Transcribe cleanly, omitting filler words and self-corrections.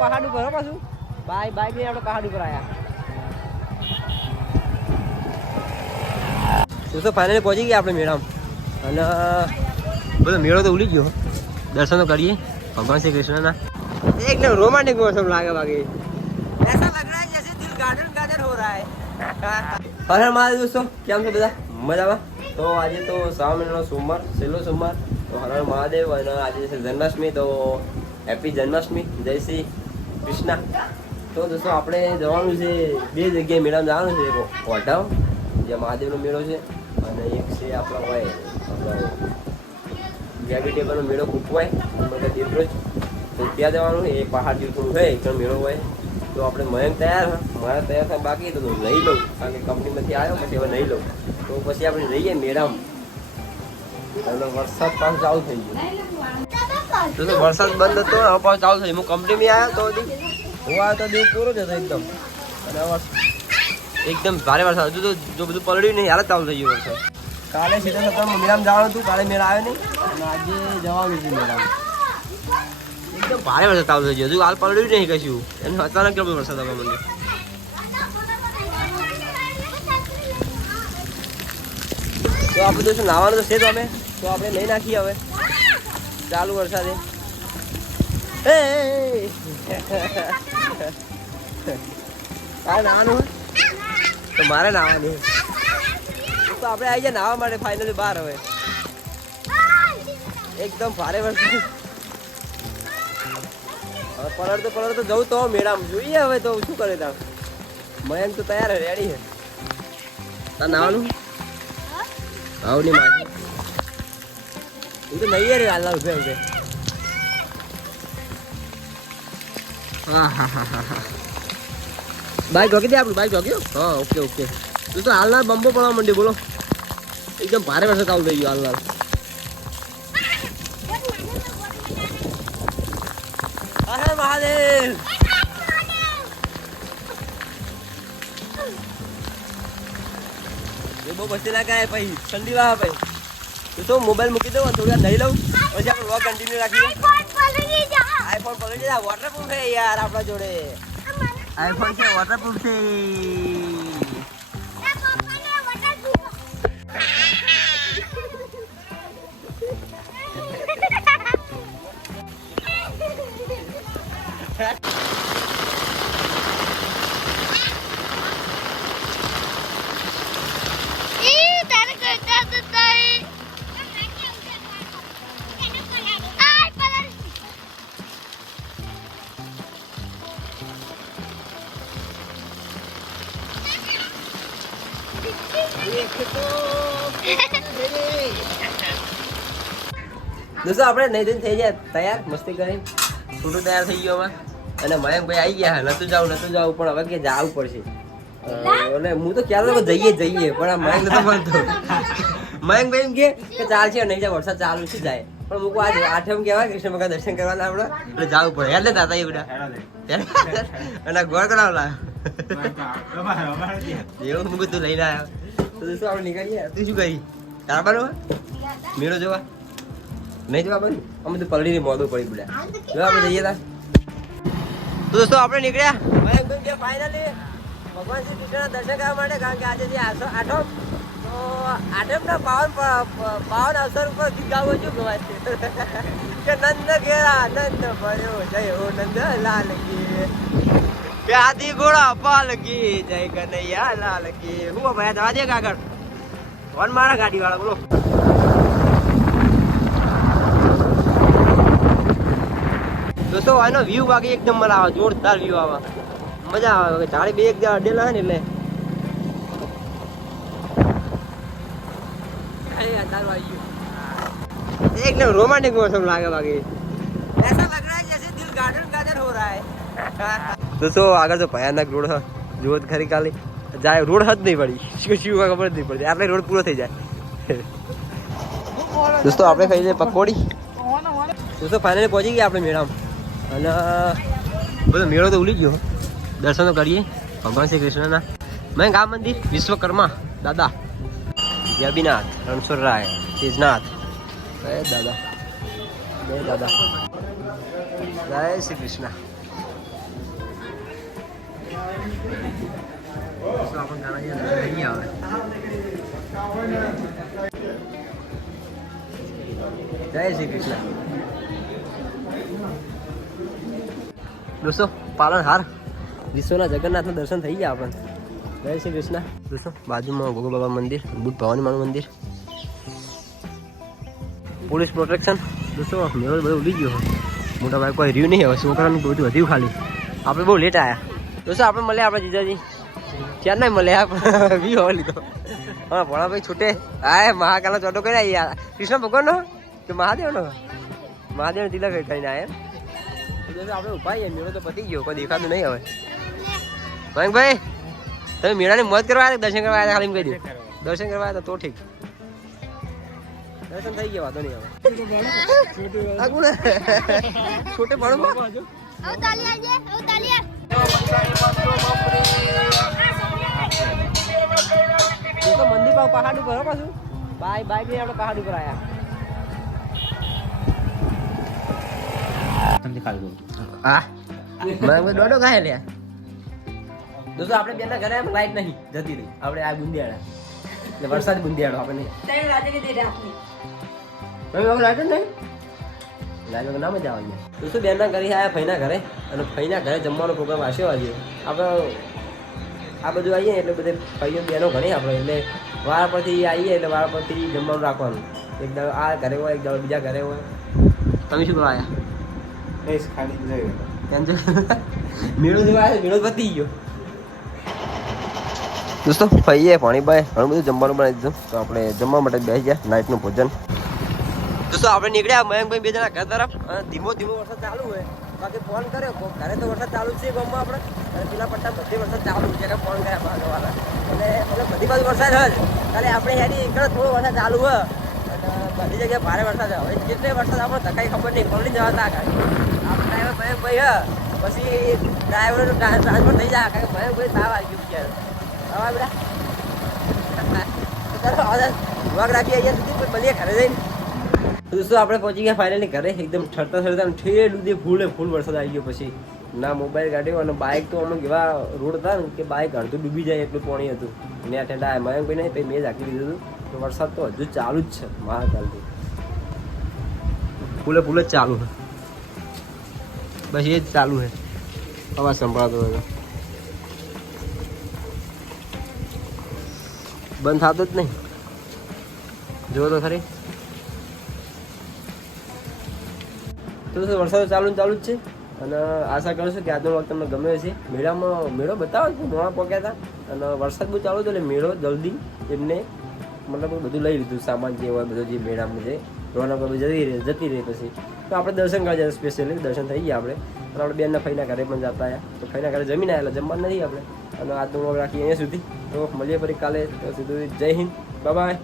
પહાડ ઉપર હો પાછું બાઈક લઈને આપણે પહાડ ઉપર આવ્યા તો ફાઇનલી પહોંચી ગયા આપણે મેળામાં અને બધો મેળો તો ઉલી ગયો દર્શન તો કરીએ ભગવાન શ્રી કૃષ્ણના एकदम रोमांटिक मौसम लागे बाकी ऐसा लग रहा है जैसे दिल गार्डन गार्डन हो रहा है हर हर महादेव दोस्तों કેમ છો બધા મજામાં તો આજે તો શ્રાવણ મહિનાનો સોમવાર છેલ્લો સોમવાર તો હર હર મહાદેવ અને આજે છે જન્માષ્ટમી તો હેપી જન્માષ્ટમી જય શ્રી કૃષ્ણ તો દોસ્તો આપણે જવાનું છે બે જગ્યાએ મેળામાં જવાનું છે એક વઢાવ જ્યાં મહાદેવનો મેળો છે અને એક છે આપણો હોય વેજીટેબલનો મેળો કૂકવાય એટલે દેવરોજ તો ત્યાં જવાનું એ પહાડ જેવું થોડું હોય એકદમ મેળો હોય તો આપણે મયંક તૈયાર મારા તૈયાર થાય બાકી તો નહીં લઉં કારણ કે કંપનીમાંથી આવ્યો પછી હવે નહીં લઉં તો પછી આપણે જઈએ મેળામાં અને વરસાદ પાછું ચાલુ થઈ ગયો તો વરસાદ બંધ હતો હવે પાછું ચાલુ થઈ હું કંપનીમાં આવ્યો તો હું આવ્યો તો દિવસ પૂરો જ હતો એકદમ અને એકદમ ભારે વરસાદ હજુ તો જો બધું પલળ્યું નહીં હાલ ચાલુ થઈ ગયું વરસાદ કાલે સીધા સત્તર મેળામાં જવાનું હતું કાલે મેળા આવ્યો નહીં અને આજે જવાનું છે મેળામાં એકદમ ભારે વરસાદ ચાલુ થઈ ગયો હજુ હાલ પલળ્યું નહીં કશું એને અચાનક કેવો વરસાદ આવવા માંડ્યો તો આપણે તો શું નાવાનું તો છે તો અમે તો આપણે લઈ નાખીએ હવે ચાલુ વરસાદે તારે નાવાનું હોય તો મારે નાવાનું તો આપણે આવી જાય નાવા માટે ફાઇનલી બહાર હવે એકદમ ભારે વરસાદ હવે પલળ તો જવું તો મેળામાં જોઈએ હવે તો શું કરે તાર મયંક તો તૈયાર રેડી છે તાર નાવાનું આવ નહીં મારે એ તો નહીં રે હાલ ઉભે ઉભે હા બાઈક જોકી દે આપણું બાઈક જોક્યું હા ઓકે ઓકે તું તો હાલના બંબો પડવા માંડી બોલો એકદમ ભારે વરસાદ ચાલુ થઈ ગયો હાલના હર મહાદેવ એ બહુ બસી ના કાય ભાઈ ઠંડી વાહ ભાઈ તું તો મોબાઈલ મૂકી દઉં થોડી વાર નહીં લઉં પછી આપણે વ્લોગ કન્ટિન્યુ રાખીએ આઈફોન પલળી જાય વોટરપ્રૂફ છે યાર આપણા જોડે આઈફોન છે વોટરપ્રૂફ છે દોસ્તો આપણે નહીં થઈ જાય તૈયાર મસ્તી કરી છોટું તૈયાર થઈ ગયો અમે અને મયંકભાઈ આવી ગયા નતું જવું પણ હવે કે જવું પડશે અને હું તો ક્યારે જઈએ પણ આ મયંક નતો મળતો મયંકભાઈ એમ કે ચાલશે નહીં જાય વરસાદ ચાલુ છે જાય પણ મૂકવા આજે આઠમ કહેવાય કૃષ્ણ ભગવાન દર્શન કરવાના આપણે એટલે જવું પડે એટલે તાતા એવડા અને ગોળ કરાવ એવું મૂકું તું લઈને આવ્યો તો દોસ્તો આપણે નીકળીએ તું શું કરી તારવાનું મેળો જોવા નહીં જવા બન્યું અમે તો પલડીને મોડું પડી પડ્યા જો આપણે જઈએ તા તો દોસ્તો આપણે નીકળ્યા ફાઇનલી ભગવાન શ્રી કૃષ્ણના દર્શન કરવા માટે કારણ કે આજે જે આઠમ તો આઠમના પાવન અવસર ઉપર ગીત ગાવું શું કહેવાય કે નંદ ઘેરા નંદ ભર્યો જય હો નંદ લાલ કી પ્યાદી ઘોડા પાલ કી જય કનૈયા લાલ કી હું ભાઈ જવા દે આગળ વન મારા ગાડી વાળા બોલો દોસ્તો આનો વ્યૂ બાકી એકદમ મને આવે જોરદાર વ્યૂ આવે મજા આવે ઝાડી બે એક અડેલા હોય ને એટલે एकदम रोमांटिक मौसम लागे बाकी ऐसा लग रहा है जैसे दिल गार्डन गार्डन हो रहा है दोस्तों આગળ તો ભયાનક રોડ હ જોત ખરી કાલે જાય રોડ હદ નહીં પડી શું ખબર નહીં પડતી આટલે રોડ પૂરો થઈ જાય દોસ્તો આપણે ખાઈ લઈએ પકોડી દોસ્તો ફાઇનલી પહોંચી ગયા આપણે મેળામાં અને બધો મેળો તો ઉલી ગયો દર્શન તો કરીએ ભગવાન શ્રી કૃષ્ણના મેં આ મંદિર વિશ્વકર્મા દાદા યબીનાથ રણછોડ રાય તેજનાથ દાદા જય શ્રી કૃષ્ણ આપણે ગાણા નહીં આવે. જય શ્રી કૃષ્ણ. દોસ્તો પાલનહાર વિશ્વના જગન્નાથના દર્શન થઈ ગયા આપણને. જય શ્રી કૃષ્ણ. દોસ્તો બાજુમાં ભોગો બાબા મંદિર, બુટ ભવાની માનું મંદિર, પોલીસ પ્રોટેક્શન. દોસ્તો મેળો બધું ઉડી ગયો. મોટા ભાઈ કોઈ રહ્યું નહીં હવે, છોકરાનું બધું વધ્યું ખાલી. આપણે બહુ લેટ આવ્યા. દોસ્તો આપણે મળ્યા આપણા જીજાજી ક્યાં નહીં મળ્યા આપણે વી હોવા લીધો. હા ભોળાભાઈ છૂટે. હા મહાકાલનો ચોટો કર્યા યાર. કૃષ્ણ ભગવાનનો કે મહાદેવનો? મહાદેવનો તિલક કરીને આવ્યા. આપણે ઉપાઈએ મેળો તો પતી ગયો, કોઈ દેખાતું નહીં હવે. ભાઈ તમે મેળાની મોજ કરવા આવ્યા દર્શન કરવા આવ્યા? ખાલી કહી દે દર્શન કરવા આવ્યા તો ઠીક. દર્શન થઈ ગયા, વાતો નહીં હવે. છોટે ભણો મંદિર પાછું પહાડ ઉપર પાછું બાઈક લઈને આપણે પહાડ ઉપર આવ્યા. હા દોડો કાહે લે. દોસ્તો આપણે બેના ઘરે લાઈટ નહીં જતી રહી. આપણે આ બુંદિયાળા એટલે વરસાદ બુંદિયાળો આપણે નહીં લાઈટ જ નહીં. લાઈટ વગર ના મજા આવે. દોસ્તો બેનના ઘરે આવ્યા ફઈના ઘરે, અને ફઈના ઘરે જમવાનો પ્રોગ્રામ આશ્યો આજે. આપણે આ બધું આવીએ એટલે બધે ભાઈઓ બહેનો ઘણી આપણે, એટલે વારા પરથી આવીએ એટલે વારા પરથી જમવાનું રાખવાનું. એક દાડો આ ઘરે હોય, એક દાડો બીજા ઘરે હોય. તમે શું કરવા આવ્યા? મેળો જેવા આવ્યો, મેળો પતી ગયો. દોસ્તો ભાઈએ પાણીભાઈ ઘણું બધું જમવાનું બનાવી દીધું, તો આપણે જમવા માટે બેસી ગયા નાઇટનું ભોજન. દોસ્તો આપણે નીકળ્યા મયંકભાઈ બે જણા ઘર તરફ. ધીમો વરસાદ ચાલુ હોય, બાકી ફોન કર્યો ઘરે તો વરસાદ ચાલુ જ છે ગામમાં આપણે, અને પેલા પટ્ટા બધે વરસાદ ચાલુ છે. ફોન કર્યા ભાગવાળા અને બધી બાજુ વરસાદ હોય કાલે આપણે યારી થોડો વરસાદ ચાલુ હોય અને બધી જગ્યાએ ભારે વરસાદ હોય. જેટલે વરસાદ આપણે ધકાઈ ખબર નહીં પલટી જવાતા આગળ. આપણે ડ્રાઈવર મયંકભાઈ પછી ડ્રાઈવરનું ટ્રાન્સફર થઈ જાય, કારણ કે મયંકભાઈ તાવ આવી ગયું ક્યારે આવા બધા વાગ રાખી અહીંયા સુધી બધી ઘરે જઈને. દોસ્તો આપણે પહોંચી ગયા ફાઇનલી ઘરે. એકદમ ઠરતા ઠેર સુધી ફૂલ વરસાદ આવી ગયો. પછી ના મોબાઈલ કાઢ્યો, અને બાઇક તો અમુક એવા રોડ હતા ને કે બાઇક અડધું ડૂબી જાય એટલું પાણી હતું. ને આ ઠંડા મયંકભાઈ નહીં, પછી મેં જ આખી દીધું હતું. તો વરસાદ તો હજુ ચાલુ જ છે મહાકાલથી, ફૂલ જ ચાલુ છે. બસ એ જ ચાલુ છે, અવાજ સંભળાતો હોય બંધ થતો જ નહીં. જો તો ખરી. તો વરસાદ ચાલુ જ છે, અને આશા કરું છું કે આજનો વખત તમને ગમ્યો હશે. મેળો બતાવો કે મોડા પહોંચ્યા હતા, અને વરસાદ બહુ ચાલુ હતો એટલે મેળો જલ્દી એમને મતલબ બધું લઈ લીધું, સામાન જે હોય બધું જે મેળામાં જે રોનક જતી રહી. પછી તો આપણે દર્શન કરવા જાય, સ્પેશિયલી દર્શન થઈ ગયા આપણે. અને આપણે બેનના ફઈના ઘરે પણ જતા આવ્યા, તો ફઈના ઘરે જમીને આવ્યા, જમવાનું નથી આપણે. અને આજનો વ્લોગ રાખીએ અહીંયા સુધી. તો મળીએ ફરી કાલે. તો સુધી જય હિન્દ, બાય બાય.